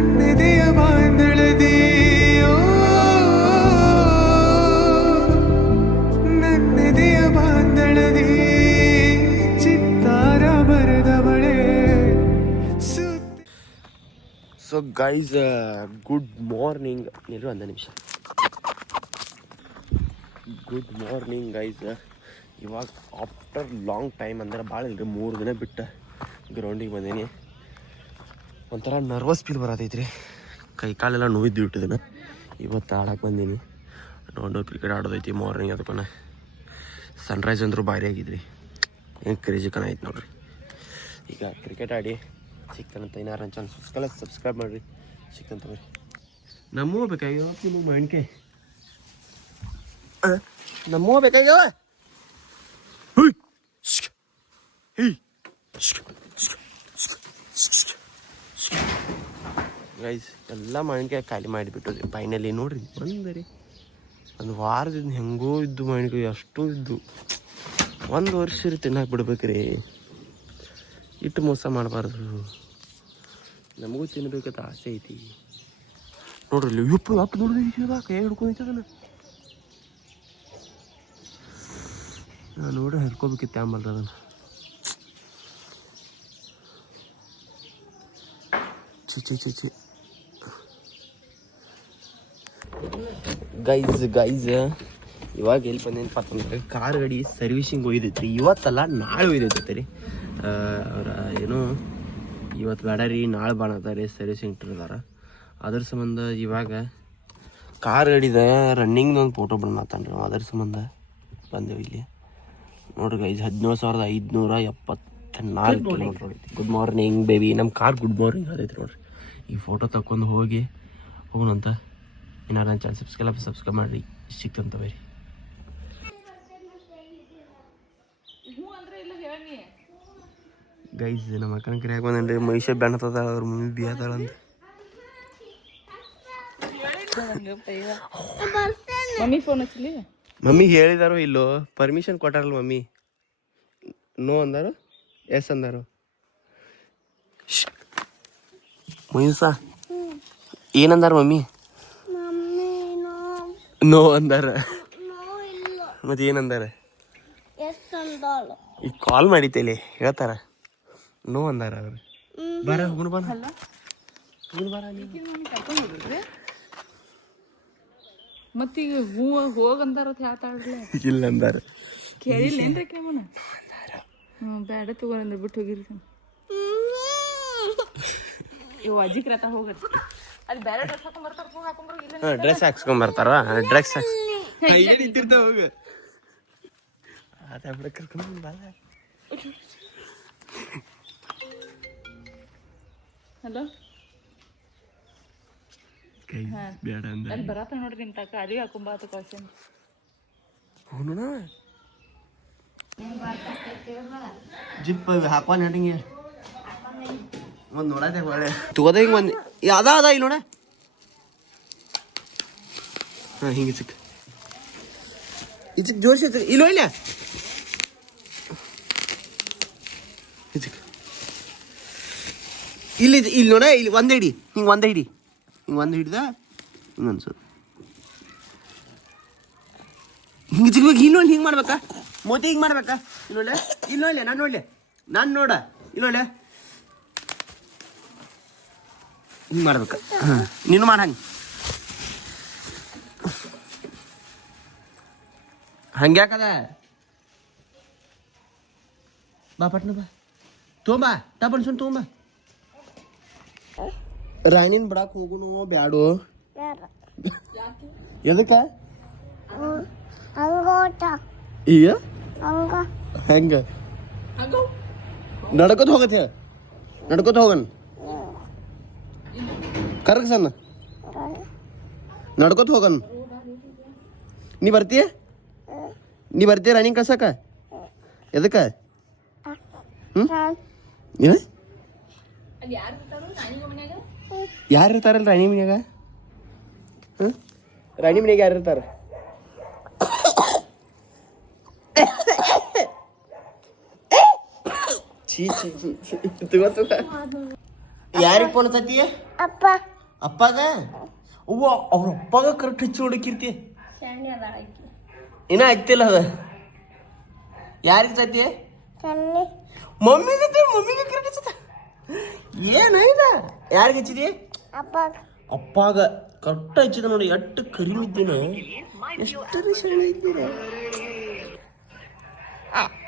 ನನ್ನೆದೆಯ ಬಾಂಧಳದಿ ನನ್ನೆದೆಯ ಬಾಂಧಳದಿ ಚಿತ್ತಾರ ಬರೆದವಳೆ. So guys good morning. ಒಂದು ನಿಮಿಷ. Good morning guys. ಇವಾಗ ಆಫ್ಟರ್ ಲಾಂಗ್ ಟೈಮ್ ಅಂದರೆ ಭಾಳ ಇಲ್ಲರಿ 3 ದಿನ ಬಿಟ್ಟು ಗ್ರೌಂಡಿಗೆ ಬಂದೀನಿ. ಒಂಥರ ನರ್ವಸ್ ಫೀಲ್ ಬರತೈತ್ರಿ. ಕೈ ಕಾಲೆಲ್ಲ ನೋವಿದ್ದು ಬಿಟ್ಟಿದ್ದೇನೆ. ಇವತ್ತು ಆಡಕ್ಕೆ ಬಂದೀನಿ. ನೋಡು ಕ್ರಿಕೆಟ್ ಆಡೋದೈತಿ ಮಾರ್ನಿಂಗ್. ಅದಕ್ಕೂ ಸನ್ರೈಸ್ ಅಂದರೂ ಭಾರಿ ಆಗಿದ್ರಿ. ಏನು ಕ್ರೇಜಿ ಕನ ಐತೆ ನೋಡ್ರಿ. ಈಗ ಕ್ರಿಕೆಟ್ ಆಡಿ ಸಿಗ್ತಾನಂತ. ಇನ್ನಾರು ನನ್ನ ಚಾನಲ್ ಸಬ್ಸ್ಕ್ರೈಬ್ ಮಾಡಿರಿ. ಸಿಗ್ತಾನಂತ ಬರ್ರಿ. ನಮ್ಮೂ ಬೇಕಾಗ್ಯಾವ ನಿಮಗೆ ಮಾವಿನಕಾಯಿ. ನಮ್ಮೂ ಬೇಕಾಗ್ಯಾವ. ಗೈಸ್ ಎಲ್ಲ ಮಾವಿನಕಾಯಿ ಖಾಲಿ ಮಾಡಿಬಿಟ್ಟು ರೀ ಫೈನಲಿ. ನೋಡ್ರಿ ಬಂದ್ರಿ ಒಂದು ವಾರದಿಂದ ಹೆಂಗೋ ಇದ್ದು ಮಾವಿನಕಾಯಿ ಅಷ್ಟು ಇದ್ದು. 1 ವರ್ಷ ತಿನ್ನಕ್ಕೆ ಬಿಡ್ಬೇಕ್ರಿ. ಇಟ್ಟು ಮೋಸ ಮಾಡಬಾರ್ದು. ನಮಗೂ ತಿನ್ಬೇಕಂತ ಆಸೆ ಐತಿ. ನೋಡ್ರಿ ಅಪ್ಪ ನೋಡ್ರಿ ಕೈ ಹಿಡ್ಕೊಂಡೈತದನ್ನ. ನಾನು ನೋಡ್ರಿ ಹರ್ಕೋಬೇಕಿತ್ತು ಆಂಬಲ್ರ ಅದನ್ನು. ಚಿ ಗೈಸ್ ಇವಾಗ ಎಲ್ಲಿ ಬಂದೇನಪ್ಪ ಅಂತಂದ್ರೆ ಕಾರ್ ಗಾಡಿ ಸರ್ವಿಸಿಂಗ್ ಒಯ್ದೈತ್ರಿ. ಇವತ್ತಲ್ಲ ನಾಳೆ ಒಯ್ದೈತೈತೆ ರೀ. ಅವ್ರ ಏನೋ ಇವತ್ತು ಬೇಡ ರೀ ನಾಳೆ ಬಾಣತ್ತಾರೆ ಸರ್ವಿಸಿಂಗ್ ಇಟ್ಟಿರ್ತಾರೆ. ಅದ್ರ ಸಂಬಂಧ ಇವಾಗ ಕಾರ್ ಗಾಡಿದ ರನ್ನಿಂಗ್ ಒಂದು ಫೋಟೋ ಬಂದ್ತಾನೆ ರೀ. ಅದ್ರ ಸಂಬಂಧ ಬಂದೇವು ಇಲ್ಲಿ. ನೋಡ್ರಿ ಗೈಸ್ 17,574 ಕಿಲೋಮೀಟ್ರ್ ಹೊಡೈತಿ. Good morning baby. ನಮ್ಮ ಕಾರ್ ಗುಡ್ ಮಾರ್ನಿಂಗ್ ಆಗೈತಿ ನೋಡ್ರಿ. ಈ ಫೋಟೋ ತಕ್ಕೊಂಡು ಹೋಗೋಣಂತ. ಏನಾರು ನನ್ನ ಚಾನಲ್ ಸಬ್ಸ್ಕ್ರೈಬ್ ಮಾಡಿರಿ. ಸಿಕ್ತಂತ ಬೇರಿ. ಗೈಸ್ ನಮ್ಮ ಅಕ್ಕನ ಕರಿಯಾಗ ಬಂದೇನ್ರಿ. ಮಹಿಷ ಬೆಣ್ಣತದ ಅವ್ರ ಮಮ್ಮಿ ಬಿಯಾತಾಳಂತ. ಮಮ್ಮಿ ಹೇಳಿದಾರೋ ಇಲ್ಲೋ ಪರ್ಮಿಷನ್ ಕೊಟ್ಟಾರಲ್ಲ ಮಮ್ಮಿ. ನೋ ಅಂದಾರು ಎಸ್ ಅಂದಾರು. ಮಯೂಸ ಏನಂದಾರ ಮಮ್ಮಿ? ನೋ ಅಂದಾರ. ಮತ್ತೆ ಏನಂದಾರ? ಈಗ ಕಾಲ್ ಮಾಡಿತೇಲಿ ಹೇಳ್ತಾರ. ನೋ ಅಂದಾರ ಅವ್ರು. ಬರ ಹೋಗೋಣ ಬರ. ಮತ್ತೀಗ ಹೋಗಂದಾರ ಇಲ್ಲ ಅಂದಾರ. ಕೇಳಿಲ್ಲೇನ್ರಿ ಕೇಮನ? ಬೇಡ ತಗೋರಂದ್ರೆ ಬಿಟ್ಟು ಹೋಗಿರಿ. ಇವು ಅಜಿಕ್ರತ ಹೋಗತ್ತೆ. ಅಲ್ಲಿ ಬೇರೆ ಡ್ರೆಸ್ ಹಾಕೊಂಡ್ಬರ್ತಾರ. ಹೋಗಿ ಹಾಕೊಂಡ್ಬರೋ ಇಲ್ಲ. ಡ್ರೆಸ್ ಹಾಕ್ಸ್ಕೊಂಬರ್ತಾರ. ಡ್ರೆಸ್ ನಿಂತಿರ್ತಾವ ಹೋಗ. ಕರ್ಕೊಂಡು ಹಲೋ ಬೇಡ ಅಂದ. ಅಲ್ಲಿ ಬರತ್ತ ನೋಡ್ರಿ ನಿಮ್ಮ ತಕ್ಕ. ಅದೇ ಹಾಕೊಂಬಾತ ಕ್ವಶನ್. ಅವನು ಜಿಪ್ ಹಾಕೊಂಡ್ ಹೆಂಗೆ ಒಂದು ನೋಡತ್ತೆ ಒಳ್ಳೆ ತಗೋದ. ಹಿಂಗೆ ಒಂದು ಅದ ಇಲ್ಲಿ ನೋಡ. ಹಾಂ ಹಿಂಗೆ ಚಿಕ್ಕ ಈ ಚಿಕ್ಕ ಜೋರ್ಸಿ ಇಲ್ಲೋ ಇಲ್ಲ. ಇಲ್ಲಿ ನೋಡ. ಇಲ್ಲಿ ಒಂದು ಹಿಡಿ. ಹಿಂಗೆ ಒಂದು ಹಿಡಿ. ಹಿಂಗೆ ಒಂದು ಹಿಡ್ದ ಹಿಂಗೆ ಸ್ವಲ್ಪ ಹಿಂಗೆ ಚಿಕ್ಬೇಕು. ಇನ್ನೊಂದು ಹಿಂಗೆ ಮಾಡ್ಬೇಕಾ? ಮೋತಿ ಹಿಂಗೆ ಮಾಡ್ಬೇಕಾ? ಇನ್ನೊಳ್ಳೆ ಇನ್ನೊಳ್ಳೆ ನಾನು ನೋಡ್ಲೆ. ನಾನು ನೋಡ ಇನ್ನೊಳ್ಳೆ ಹಿಂಗೆ ಮಾಡ್ಬೇಕ. ಹಾಂ ನೀನು ಮಾಡ. ಹಂಗೆ ಯಾಕದ? ಬಾ ಪಟ್ನ ಬಾ. ತೊಗೊಂಬಾ ಟಪನ್ ಸುನ್ ತೊಗೊಂಬಾ. ರಾಣಿನ ಬಿಡಾಕ್ ಹೋಗುನು ಬ್ಯಾಡು. ಎದಕ್ಕ? ಈಗ ಹೆಂಗ ನಡ್ಕೋತ ಹೋಗತ್ತೆ. ನಡ್ಕೋತ ಹೋಗನ್ ಕರಗ ಸಣ್ಣ ನಡ್ಕೋತ ಹೋಗನ್. ನೀ ಬರ್ತೀಯ ರನ್ನಿಂಗ್ ಕಳ್ಸಕ? ಎದಕ್ಕ? ಯಾರು ಇರ್ತಾರಲ್ಲ ರಾಣಿ ಮನ್ಯಾಗ? ರಾಣಿ ಮನ್ಯಾಗ ಯಾರು ಇರ್ತಾರ? ಚೀ ತಗೋ ಯಾರಿಗೆ ಫೋನ್ ಹಚ್ಚತಿ ಅಪ್ಪ ಅಪ್ಪಾಗ ಅವ್ವ ಅವ್ರ ಅಪ್ಪಾಗ ಕರೆಕ್ಟ್ ಹಚ್ಚಿ ಹೊಡಕಿರ್ತಿ ಇನ್ನ ಹಚ್ತಿಲ್ಲ ಅದ ಯಾರಿಗೆ ಸತಿ ಸನ್ನಿ ಮಮ್ಮಿಗೆ ಕರೆಕ್ಟ್ ಹಚ್ಚತ ಏನಾಯ್ತ ಯಾರಿಗೆ ಹಚ್ಚಿದಿ ಅಪ್ಪ ಅಪ್ಪಾಗ ಕರೆಕ್ಟ್ ಹಚ್ಚಿದ ನೋಡಿ ಎಷ್ಟು ಕರಿಮೆ ಇದ್ದೀನ ಎಷ್ಟು ಸಣ್ಣ ಇದ್ದೀರ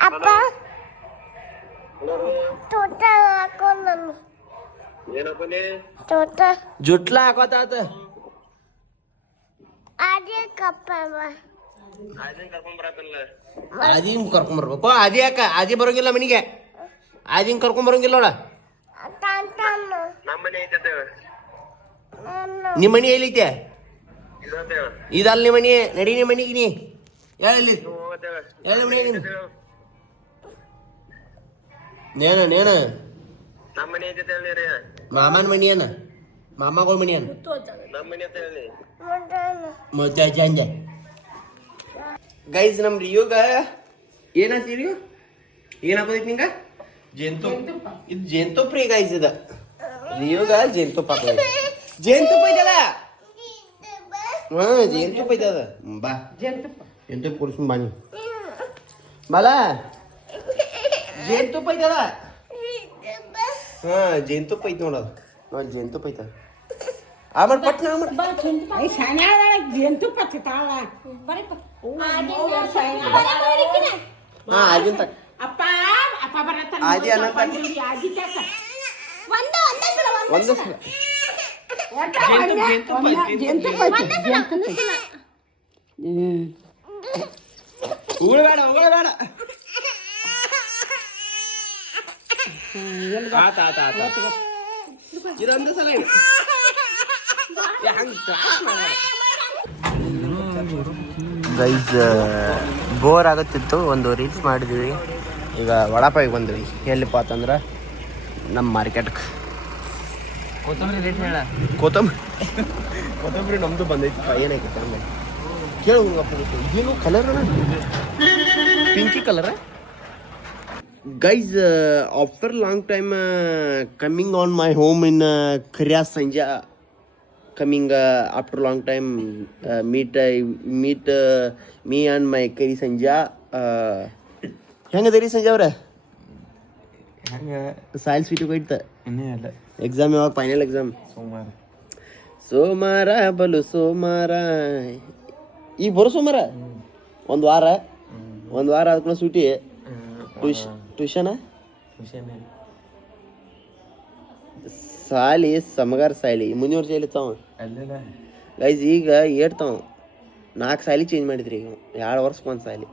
ಅಪ್ಪ ತೋಟ ಹಾಕೊಂಡ್ ನಾನು ತೋಟ ಜುಟ್ಲ ಹಾಕೋತಾತ ಅದೇ ಕಪ್ಪ ಆದಿನ್ ಕರ್ಕೊಂಬರ್ಬೇಕು ಆದಿ ಯಾಕ ಆದಿ ಬರೋಂಗಿಲ್ಲ ಮನಿಗೆ ಆದಿನ್ ಕರ್ಕೊಂಬರಂಗಿಲ್ಲ ನೋಡ ತಂತಮ್ಮ ನಿಮ್ಮ ಮನಿ ಎಲ್ಲಿದ್ದೆ ಇದಲ್ಲ ನಿಮ್ಮ ಮನಿ ನಡಿ ನಿಮ್ಮ ಮನಿಗೆ ನೀ ಹೇಳಿ ಹೇಳಿ ಮನಿ ನೇನ ಮಾಮನ ಮನಿ ಅನ್ನ ಮಾಮಗಳ ಮನಿ ಅನ್ನ ಮತ್ತೆ ಗೈಸ್ ನಮ್ ರಿಯೋಗ ಏನಂತೀರಿ ಏನಾಗೋದೈತಿ ನಿಂಗ ಜೇನ್ತುಪ್ಪ ಇದು ಜೇನ್ತುಪ್ಪ ರೀ ಗೈಸ್ ಇದ ರಿಯೋಗ ಜೇನ್ತುಪ್ಪ ಹಾಕೋದು ಜೇನ್ತುಪ್ಪ ಐತಲ್ಲ ಹಾ ಜೇನ್ತುಪ್ಪ ಐತದ ಬಾ ಜೇನ್ತುಪ್ಪ ಕುಡಿಸ್ಕೊಂಡ್ ಬಾ ನೀ ಬಾಲ ಜೇನ್ತುಪ್ಪ ಐತದ ಹಾ ಜೇನ್ತುಪ್ಪ ಐತಿ ನೋಡೋದು ನೋಡಿ ಜೇನ್ತುಪ್ಪ ಐತದ ಆಮೇಲೆ ಪಟ್ನ ಹಾ ಆಗಿನ ತಕ್ಕ ಆದಿ ಅನ್ನ ಒಂದು ಸಲ ಉಗುಳಬೇಡ ಇದೊಂದು ಸಲ ಗೈಸ್ ಬೋರ್ ಆಗುತ್ತಿತ್ತು ಒಂದು ರೀಲ್ಸ್ ಮಾಡಿದ್ವಿ ಈಗ ವಡಾಪಾಯಿಗೆ ಬಂದ್ವಿ ಎಲ್ಲಿಪ್ಪ ಅಂತಂದ್ರೆ ನಮ್ಮ ಮಾರ್ಕೆಟ್ಗೆ ಕೊತ್ತಂಬರಿ ನಮ್ದು ಬಂದೈತಿ ಏನಾಗೈತೆ ಆಮೇಲೆ ಕೇಳುವಪ್ಪ ಏನು ಕಲರ್ ಪಿಂಕಿ ಕಲರ guys after long time coming on my home in ಖರ್ಯಾ ಸಂಜಾ coming after long time meet me and my Kari Sanja ಹೆಂಗದರಿ ಸಂಜೆ ಅವ್ರ ಸಾಯಿಲ್ ಸ್ವೀಟ್ ಹೋಯ್ತ ಎಕ್ಸಾಮ್ ಯಾವಾಗ ಫೈನಲ್ ಎಕ್ಸಾಮ್ ಸೋಮವಾರ ಬಲು ಸೋಮವಾರ ಈಗ ಬರೋ ಸೋಮವಾರ ಒಂದು ವಾರ ಅದಕ್ಕೆ ಸೂಟಿ ಟ್ಯೂಷನ್ ಸಾಲಿ ಸಮಗಾರ ಸಾಲಿ ಮುಂದಿನ ವರ್ಷ ಎಲ್ಲಿತ್ತಾವ ಗೈಸ್ ಈಗ ಏಡ್ತಾವ 4 ಸಾಲಿ ಚೇಂಜ್ ಮಾಡಿದ್ರಿ ಈಗ 2 ವರ್ಷಕ್ಕೆ ಒಂದು ಸಾಲಿ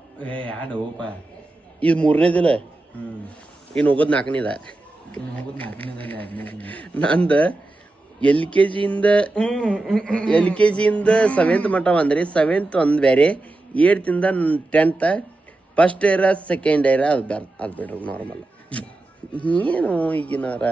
ಇದು 3ನೇದಿಲ್ಲ ಇನ್ನು ಹೋಗೋದು 4ನೇದ ನಂದು ಎಲ್ ಕೆ ಜಿಯಿಂದ 7th ಮಟ್ಟ ಬಂದ್ರಿ 7th ಒಂದು ಬೇರೆ 8th 10th first year second year ಅದು ಬಿಡ್ರಿ ನಾರ್ಮಲ್ ಏನು ಈಗಿನಾರ